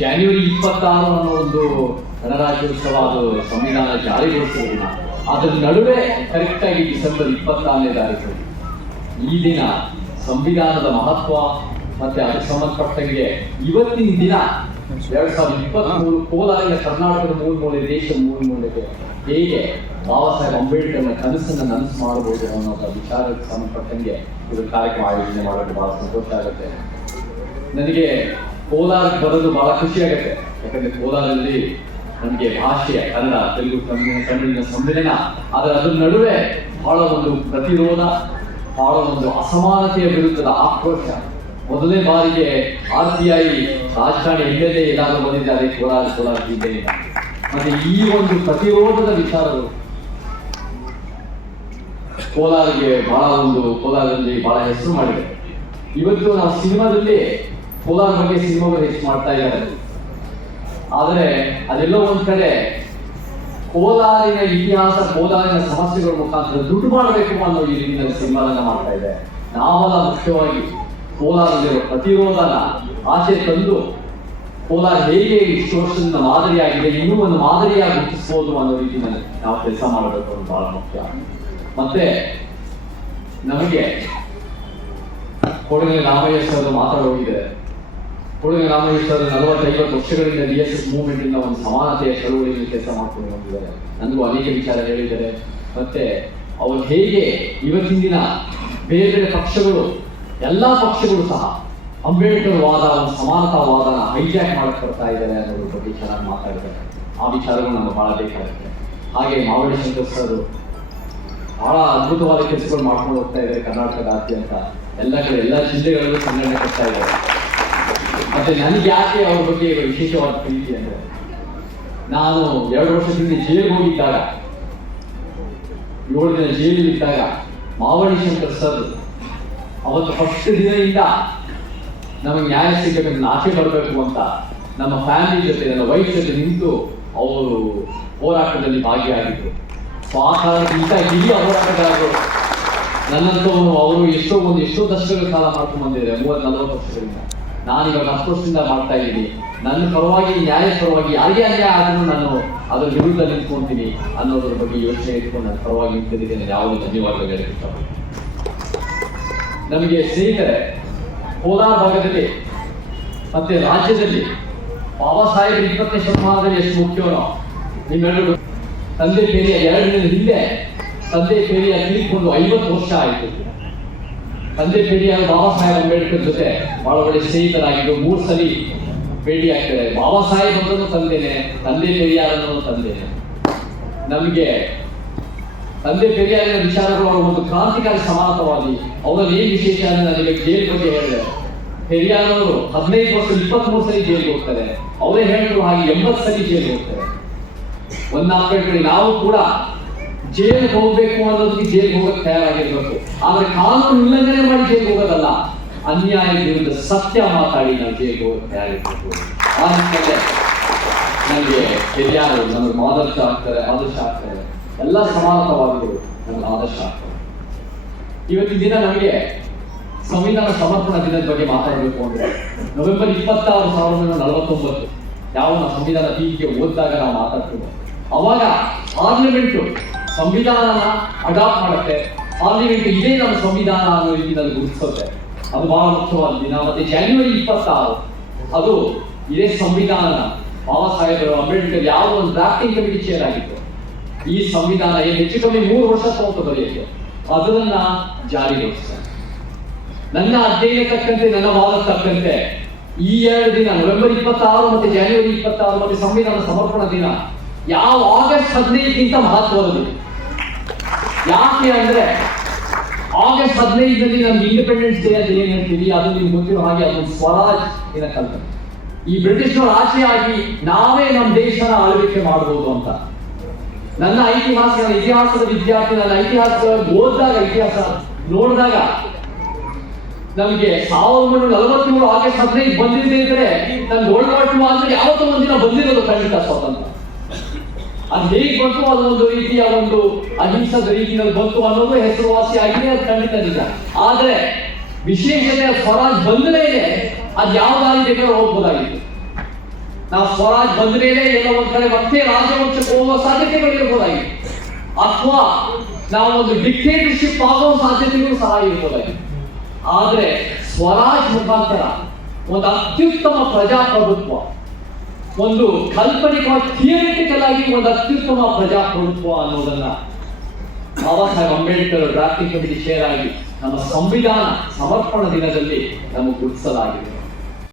ಜನವರಿ 26 ಅನ್ನೋ ಒಂದು ಗಣರಾಜ್ಯೋತ್ಸವ ಅದು ಸಂವಿಧಾನ ಜಾರಿಗೊಳಿಸಿದ ದಿನ. ಅದರ ನಡುವೆ ಕರೆಕ್ಟಾಗಿ ಡಿಸೆಂಬರ್ 26ನೇ ತಾರೀಕು ಈ ದಿನ ಸಂವಿಧಾನದ ಮಹತ್ವ ಮತ್ತೆ ಅದಕ್ಕೆ ಸಂಬಂಧಪಟ್ಟಂಗೆ ಇವತ್ತಿನ ದಿನ 2023 ಕೋಲಾರಿನ ಕರ್ನಾಟಕದ ಮೂಲೆ ದೇಶದ ಮೂಲೆಗೆ ಹೇಗೆ ಬಾಬಾ ಸಾಹೇಬ್ ಅಂಬೇಡ್ಕರ್ನ ಕನಸನ್ನ ನನಸು ಮಾಡಬಹುದು ಅನ್ನೋ ವಿಚಾರಕ್ಕೆ ಸಂಬಂಧಪಟ್ಟಂಗೆ ಇದು ಕಾರ್ಯಕ್ರಮ ಆಯೋಜನೆ ಮಾಡೋದು ಬಹಳ ಸಂತೋಷ ಆಗುತ್ತೆ. ನನಗೆ ಕೋಲಾರಕ್ಕೆ ಬರೋದು ಬಹಳ ಖುಷಿ ಆಗುತ್ತೆ. ಯಾಕಂದ್ರೆ ಕೋಲಾರದಲ್ಲಿ ನನಗೆ ಭಾಷೆ ಕನ್ನಡ, ತೆಲುಗು, ತಮಿಳಿನ ಸಮ್ಮಿಲನ, ಆದರೆ ಅದರ ನಡುವೆ ಬಹಳ ಒಂದು ಪ್ರತಿರೋಧ, ಬಹಳ ಒಂದು ಅಸಮಾನತೆಯ ವಿರುದ್ಧದ ಆಕ್ರೋಶ. ಮೊದಲನೇ ಬಾರಿಗೆ RPI ರಾಜಕಾರಣಿ ಎಲ್ಲೆಲ್ಲೇ ಎಲ್ಲಾದರೂ ಬಂದಿದ್ದಾರೆ ಕೋಲಾರ ಜಿಲ್ಲೆಯಿಂದ. ಮತ್ತೆ ಈ ಒಂದು ಪ್ರತಿರೋಧದ ವಿಚಾರಗಳು ಕೋಲಾರದಲ್ಲಿ ಬಹಳ ಹೆಸರು ಮಾಡಿದೆ. ಇವತ್ತು ನಾವು ಸಿನಿಮಾದಲ್ಲಿ ಕೋಲಾರ ಬಗ್ಗೆ ಸಿನಿಮಾಗಳು ಹೆಚ್ಚು ಮಾಡ್ತಾ ಇದ್ದಾರೆ. ಆದರೆ ಅದೆಲ್ಲೋ ಒಂದ್ ಕಡೆ ಕೋಲಾರಿನ ಇತಿಹಾಸ, ಕೋಲಾರಿನ ಸಮಸ್ಯೆಗಳ ಮುಖಾಂತರ ದುಡ್ಡು ಮಾಡಬೇಕು ಅನ್ನೋ ಈ ರೀತಿಯ ಸಿನಿಮಾಗಳನ್ನ ಮಾಡ್ತಾ ಇದೆ. ನಾವೆಲ್ಲ ಮುಖ್ಯವಾಗಿ ಕೋಲಾರದಲ್ಲಿರುವ ಪ್ರತಿರೋಧನ ಆಚೆ ತಂದು ಕೋಲಾರ ಹೇಗೆ ಇಷ್ಟು ವರ್ಷದಿಂದ ಮಾದರಿಯಾಗಿದೆ, ಇನ್ನೂ ಒಂದು ಮಾದರಿಯಾಗಿ ಗುರುತಿಸಬಹುದು ಅನ್ನೋ ರೀತಿಯಲ್ಲಿ ನಾವು ಕೆಲಸ ಮಾಡಬೇಕು ಅನ್ನೋದು ಬಹಳ ಮುಖ್ಯ. ಮತ್ತೆ ನಮಗೆ ಕೊಡಗಿನ ರಾಮಯ್ಯ ಸರ್ ಮಾತಾಡೋಗಿದೆ. ಕೊಡಗಿನ ರಾಮಯ್ಯ ಸರ್ 40-50 ವರ್ಷಗಳಿಂದ DSS ಮೂವ್ಮೆಂಟ್ ಇಂದ ಒಂದು ಸಮಾನತೆಯ ಚಳುವಳಿಯಲ್ಲಿ ಕೆಲಸ ಮಾಡ್ಕೊಂಡು ಬಂದಿದ್ದಾರೆ. ನನಗೂ ಅನೇಕ ವಿಚಾರ ಹೇಳಿದ್ದಾರೆ. ಮತ್ತೆ ಅವರು ಹೇಗೆ ಇವತ್ತಿನ ದಿನ ಬೇರೆ ಬೇರೆ ಪಕ್ಷಗಳು, ಎಲ್ಲಾ ಪಕ್ಷಗಳು ಸಹ ಅಂಬೇಡ್ಕರ್ ವಾದ, ಒಂದು ಸಮಾನತಾವಾದನ ಹೈಜಾಕ್ ಮಾಡಕ್ ಬರ್ತಾ ಇದ್ದಾರೆ ಅನ್ನೋದ್ರ ಬಗ್ಗೆ ಚೆನ್ನಾಗಿ ಮಾತಾಡಿದ್ದಾರೆ. ಆ ವಿಚಾರಗಳು ನಮ್ಗೆ ಬಹಳ ಬೇಕಾಗುತ್ತೆ. ಹಾಗೆ ಮಾವಡಿ ಶಂಕರ್ ಸರ್ ಬಹಳ ಅದ್ಭುತವಾದ ಕೆಲಸಗಳು ಮಾಡ್ಕೊಂಡು ಹೋಗ್ತಾ ಇದ್ದಾರೆ. ಕರ್ನಾಟಕದಾದ್ಯಂತ ಎಲ್ಲ ಕಡೆ ಎಲ್ಲ ಜಿಲ್ಲೆಗಳಲ್ಲೂ ಸಂಘಟನೆ ಕೊಡ್ತಾ ಇದ್ದಾರೆ. ಮತ್ತೆ ನನಗೆ ಯಾಕೆ ಅವ್ರ ಬಗ್ಗೆ ವಿಶೇಷವಾದ ಪ್ರೀತಿ ಅಂದ್ರೆ, ನಾನು 2 ವರ್ಷದಿಂದ ಜೈಲಿಗೆ ಹೋಗಿದ್ದಾಗ, 7 ದಿನ ಜೈಲಿಗೆ ಇದ್ದಾಗ ಮಾವಡಿ ಶಂಕರ್ ಸರ್ ಅವತ್ತು ಫಸ್ಟ್ ದಿನದಿಂದ ನಮಗೆ ನ್ಯಾಯ ಸಿಗಬೇಕು, ಆಚೆ ಬರಬೇಕು ಅಂತ ನಮ್ಮ ಫ್ಯಾಮಿಲಿ ಜೊತೆ, ನನ್ನ ವೈಫ್ ಜೊತೆ ನಿಂತು ಅವರು ಹೋರಾಟದಲ್ಲಿ ಭಾಗಿಯಾಗಿದ್ರು. ಸೊ ಆ ಕಾರಣದಿಂದ ಹಿರಿಯ ಹೋರಾಟಗಾರರು ನನ್ನಂತವನು ಅವರು ಎಷ್ಟೋ ದಶಕಗಳ ಕಾಲ ಮಾಡ್ಕೊಂಡು ಬಂದಿದ್ದಾರೆ, 30-40 ವರ್ಷಗಳಿಂದ. ನಾನೀಗ 10 ವರ್ಷದಿಂದ ಮಾಡ್ತಾ ಇದ್ದೀನಿ. ನನ್ನ ಪರವಾಗಿ, ನ್ಯಾಯ ಪರವಾಗಿ ಯಾರಿಗೆ ಅನ್ಯಾಯ ಆದ್ರೂ ನಾನು ಅದರ ವಿರುದ್ಧ ನಿಂತ್ಕೊಂತೀನಿ ಅನ್ನೋದ್ರ ಬಗ್ಗೆ ಯೋಚನೆ ಇಟ್ಕೊಂಡು ನನ್ನ ಪರವಾಗಿ ನಿಂತಿದ್ದೇನೆ. ಯಾವುದೇ ಧನ್ಯವಾದಗಳು ಹೇಳಬೇಕು. ನಮಗೆ ಸ್ನೇಹಿತರೆ, ಕೋಲಾರ ಭಾಗದಲ್ಲಿ ಮತ್ತೆ ರಾಜ್ಯದಲ್ಲಿ ಬಾಬಾ ಸಾಹೇಬ್ 20ನೇ ಶತಮಾನದಲ್ಲಿ ಎಷ್ಟು ಮುಖ್ಯವೋ ನಿಮ್ಮೆಲ್ಲರೂ ತಂದೆ ಪೇರಿಯ 2 ದಿನದ ಹಿಂದೆ ತಂದೆ ಪೇರಿಯ ತೀರ್ಕೊಂಡು 50 ವರ್ಷ ಆಯಿತು. ತಂದೆ ಪೇರಿಯಾರು ಬಾಬಾ ಸಾಹೇಬ್ ಅಂಬೇಡ್ಕರ್ ಜೊತೆ ಬಹಳ ಒಳ್ಳೆ ಸ್ನೇಹಿತರಾಗಿದ್ದು 3 ಸಲ ಭೇಟಿ ಆಗ್ತಾರೆ. ಬಾಬಾ ಸಾಹೇಬ್ ಅಂದ್ರೂ ತಂದೆನೆ, ತಂದೆ ಪೇರಿಯಾರನ್ನು ತಂದೆನೆ. ನಮಗೆ ತಂದೆ ಪೇರಿಯಾರಿನ ವಿಚಾರಗಳು ಅವರು ಒಂದು ಕ್ರಾಂತಿಕಾರಿ ಸಮಾನತವಾದಿ. ಅವರಲ್ಲಿ ಏನ್ ವಿಶೇಷ ಅಂದ್ರೆ, ನನಗೆ ಜೈಲ್ ಬಗ್ಗೆ ಹೇಳಿದೆ. ಪೆರಿಯಾರವರು 15 ವರ್ಷ 23 ಸಲ ಜೈಲಿಗೆ ಹೋಗ್ತಾರೆ. ಅವರೇ ಹೇಳಿದ್ರು ಹಾಗೆ 80 ಸಲ ಜೈಲಿಗೆ ಹೋಗ್ತಾರೆ. ಒಂದು ನಾಲ್ಕು ನಾವು ಕೂಡ ಜೈಲಿಗೆ ಹೋಗ್ಬೇಕು ಅನ್ನೋದಕ್ಕೆ ಜೈಲಿಗೆ ಹೋಗಕ್ಕೆ ತಯಾರಾಗಿರ್ಬೇಕು. ಆದ್ರೆ ಕಾನೂನು ಉಲ್ಲಂಘನೆ ಮಾಡಿ ಜೈಲಿಗೆ ಹೋಗೋದಲ್ಲ, ಅನ್ಯಾಯ ವಿರುದ್ಧ ಸತ್ಯ ಮಾತಾಡಿ ನಾವು ಜೈಲಿಗೆ ಹೋಗಕ್ಕೆ ತಯಾರಿರ್ಬೇಕು. ಆ ನಿಟ್ಟಿನಲ್ಲಿ ನನಗೆ ಪೆರಿಯಾರು ನಮಗೆ ಆದರ್ಶ ಆಗ್ತಾರೆ. ಎಲ್ಲ ಸಮಾನತವಾದಿಗಳು ನಮಗೆ ಆದರ್ಶ ಆಗ್ತದೆ. ಇವತ್ತಿನ ದಿನ ನಮಗೆ ಸಂವಿಧಾನ ಸಮರ್ಪಣಾ ದಿನದ ಬಗ್ಗೆ ಮಾತಾಡಬೇಕು ಅಂದ್ರೆ, ನವೆಂಬರ್ 26, 1949 ಯಾವ ನಾವು ಸಂವಿಧಾನ ಪೀಠಿಗೆ ಓದಿದಾಗ ನಾವು ಮಾತಾಡ್ತೀವಿ, ಅವಾಗ ಪಾರ್ಲಿಮೆಂಟ್ ಸಂವಿಧಾನನ ಅಡಾಪ್ಟ್ ಮಾಡುತ್ತೆ. ಪಾರ್ಲಿಮೆಂಟ್ ಇದೇ ನಮ್ಮ ಸಂವಿಧಾನ ಅನ್ನೋ ರೀತಿಯಲ್ಲಿ ಗುರುತಿಸುತ್ತೆ. ಅದು ಬಹಳ ಮುಖ್ಯವಾದ ದಿನ. ಮತ್ತೆ ಜನವರಿ 26 ಅದು ಇದೇ ಸಂವಿಧಾನ ಬಾಬಾ ಸಾಹೇಬ್ ಅಂಬೇಡ್ಕರ್ ಯಾವ ಒಂದು ಡ್ರಾಫ್ಟಿಂಗ್ ಕಮಿಟಿ ಚೇರ್ ಆಗಿತ್ತು. ಈ ಸಂವಿಧಾನ ಹೆಚ್ಚು ಕಮ್ಮಿ 3 ವರ್ಷ ತಗೊಂಡು ಬರೆಯಕ್ಕೆ ಅದನ್ನ ಜಾರಿಗೊಳಿಸ್ತಾರೆ. ನನ್ನ ಅಧ್ಯಯನ ತಕ್ಕಂತೆ, ನನ್ನ ವಾದ ತಕ್ಕಂತೆ ಈ 2 ದಿನ ನವೆಂಬರ್ 26 ಮತ್ತೆ ಜನವರಿ 26 ಮತ್ತೆ ಸಂವಿಧಾನ ಸಮರ್ಪಣಾ ದಿನ ಯಾವ ಆಗಸ್ಟ್ 15ಗಿಂತ ಮಹತ್ವದ್ದು. ಯಾಕೆ ಅಂದ್ರೆ ಆಗಸ್ಟ್ 15ರಲ್ಲಿ ನಮ್ಗೆ ಇಂಡಿಪೆಂಡೆನ್ಸ್ ಡೇ ಅಂತ ಏನ್ ಹೇಳ್ತೀವಿ, ಅದು ನಿಮ್ಗೆ ಗೊತ್ತಿರೋ ಹಾಗೆ ಅದೊಂದು ಸ್ವರಾಜ್ ದಿನ ಕಲ್ಪನೆ. ಈ ಬ್ರಿಟಿಷ್ನವರು ಆಚೆ ಆಗಿ ನಾವೇ ನಮ್ಮ ದೇಶನ ಆಳ್ವಿಕೆ ಮಾಡಬಹುದು ಅಂತ. ನನ್ನ ಇತಿಹಾಸದ ವಿದ್ಯಾರ್ಥಿ, ನನ್ನ ಇತಿಹಾಸ ಓದಿದಾಗ, ಇತಿಹಾಸ ನೋಡಿದಾಗ ನಮಗೆ 1947 ಆಗಸ್ಟ್ 15 ಬಂದಿದೆ ಇದ್ರೆ ನಮ್ಗೆ ವರ್ಲ್ಡ್ ವಾರ್ II ಅಂದ್ರೆ ಯಾವತ್ತೋ ಒಂದಿನ ಬಂದಿರೋದು ಖಂಡಿತ ಸ್ವಾತಂತ್ರ್ಯ. ಅದು ಹೇಗೆ ಬಂತು, ಅದೊಂದು ರೀತಿಯ ಒಂದು ಅಹಿಂಸದ ರೀತಿಯಲ್ಲಿ ಬಂತು ಅನ್ನೋದು ಹೆಸರುವಾಸಿ ಆಗಿದೆ, ಅದು ಖಂಡಿತ ನಿಜ. ಆದ್ರೆ ವಿಶೇಷತೆ ಸ್ವರಾಜ್ ಬಂದಲೇ ಇದೆ, ಅದು ಯಾವ ದಾರಿ ಬೇಕಾದ್ರೂ ಹೋಗ್ಬೋದಾಗಿತ್ತು. ನಾವು ಸ್ವರಾಜ್ ಬಂದ ಮೇಲೆ ಎಲ್ಲೋ ಒಂದ್ ಕಡೆ ಮತ್ತೆ ರಾಜವಂಶಕ್ಕೆ ಹೋಗುವ ಸಾಧ್ಯತೆಗಳಿರ್ಬೋದಾಗಿದೆ, ಅಥವಾ ನಾವು ಒಂದು ಡಿಕ್ಟೇಟರ್ಶಿಪ್ ಆಗುವ ಸಾಧ್ಯತೆಗಳು ಸಹ ಇರ್ಬೋದಾಗಿದೆ. ಆದ್ರೆ ಸ್ವರಾಜ್ ಮುಖಾಂತರ ಒಂದು ಅತ್ಯುತ್ತಮ ಪ್ರಜಾಪ್ರಭುತ್ವ, ಒಂದು ಕಾಲ್ಪನಿಕವಾಗಿ ಥಿಯರಿಟಿಕಲ್ ಆಗಿ ಒಂದು ಅತ್ಯುತ್ತಮ ಪ್ರಜಾಪ್ರಭುತ್ವ ಅನ್ನೋದನ್ನ Baba Saheb Ambedkar drafting committee chair ಆಗಿ ನಮ್ಮ ಸಂವಿಧಾನ ಸಮರ್ಪಣಾ ದಿನದಲ್ಲಿ ನಮಗೆ ಗುರುತಿಸಲಾಗಿದೆ.